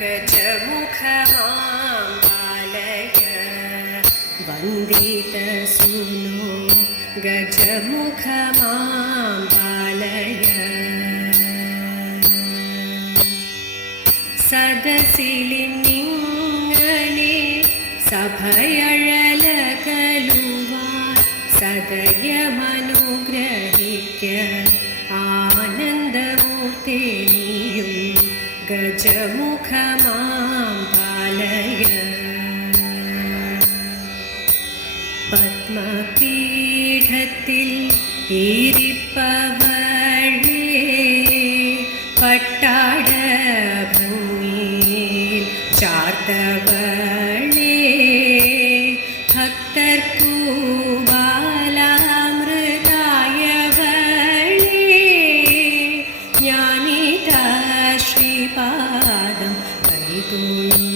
गजमुखमालय वन्दितसूनो गजमुखमालय സദസിലിങ്ങനെ സഭയഴലകലുവാൻ സദയമനുഗ്രഹിക്ക ആനന്ദമൂർത്തിനിയും ഗജമ எரிப்பவழே பட்டாட பூமியில் சார்த்தவழே பக்தர்க்கு பாலாமிருதாயவழே ஞானிதா Sri Pada கைதோழி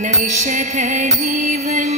नैषधजीवन्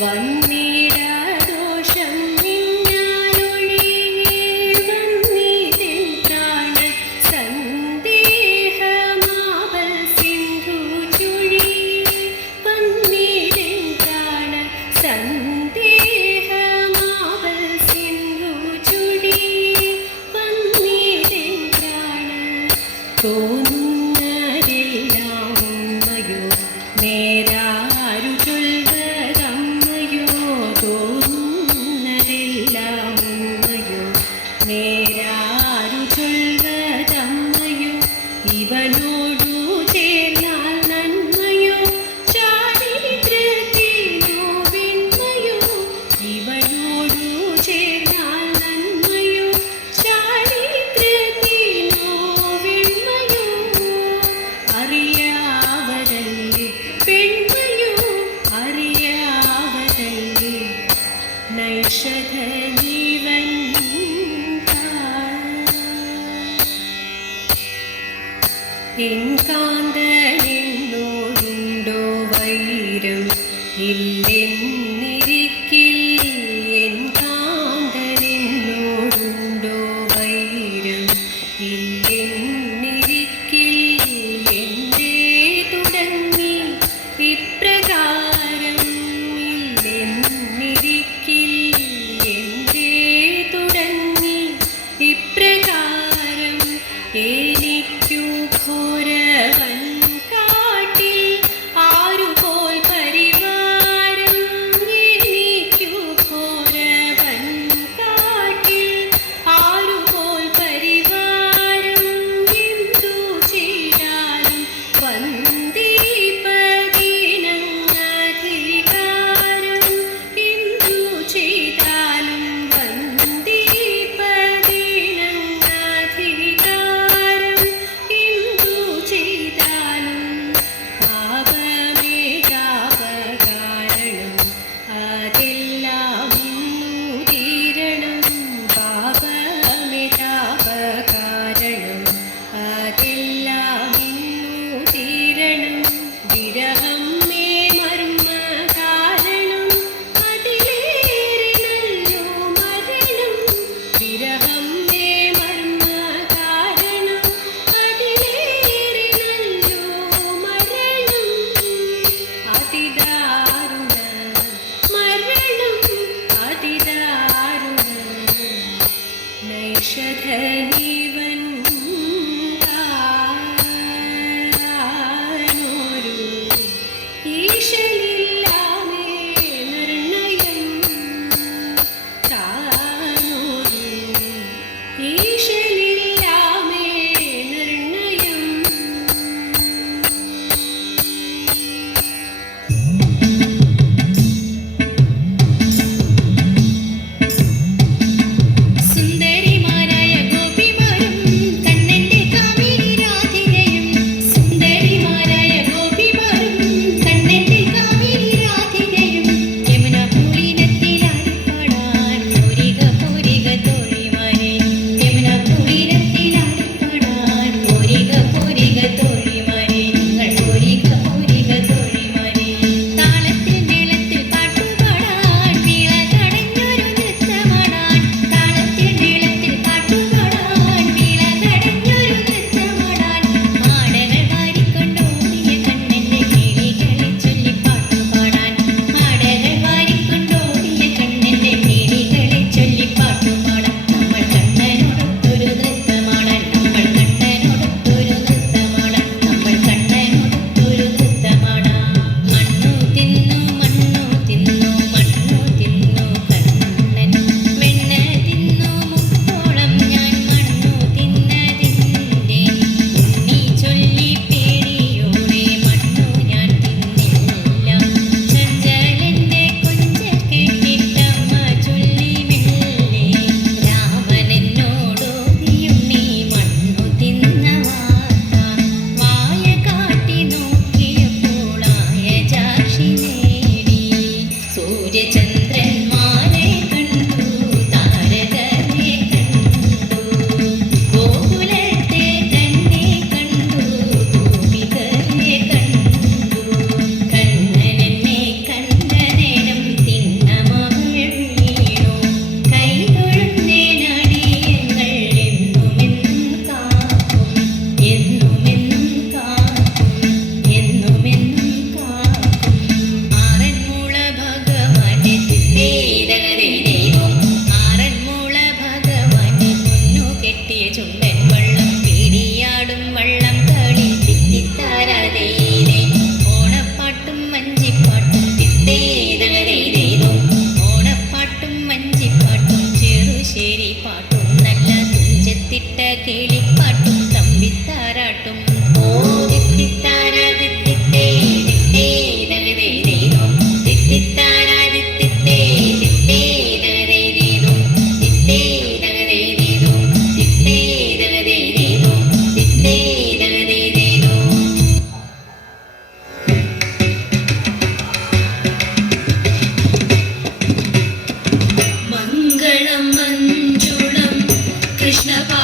one knee. Còn വള്ളം തേടിയാടും വള്ളം തേടി തിത്തിത്താരാതേ Krishna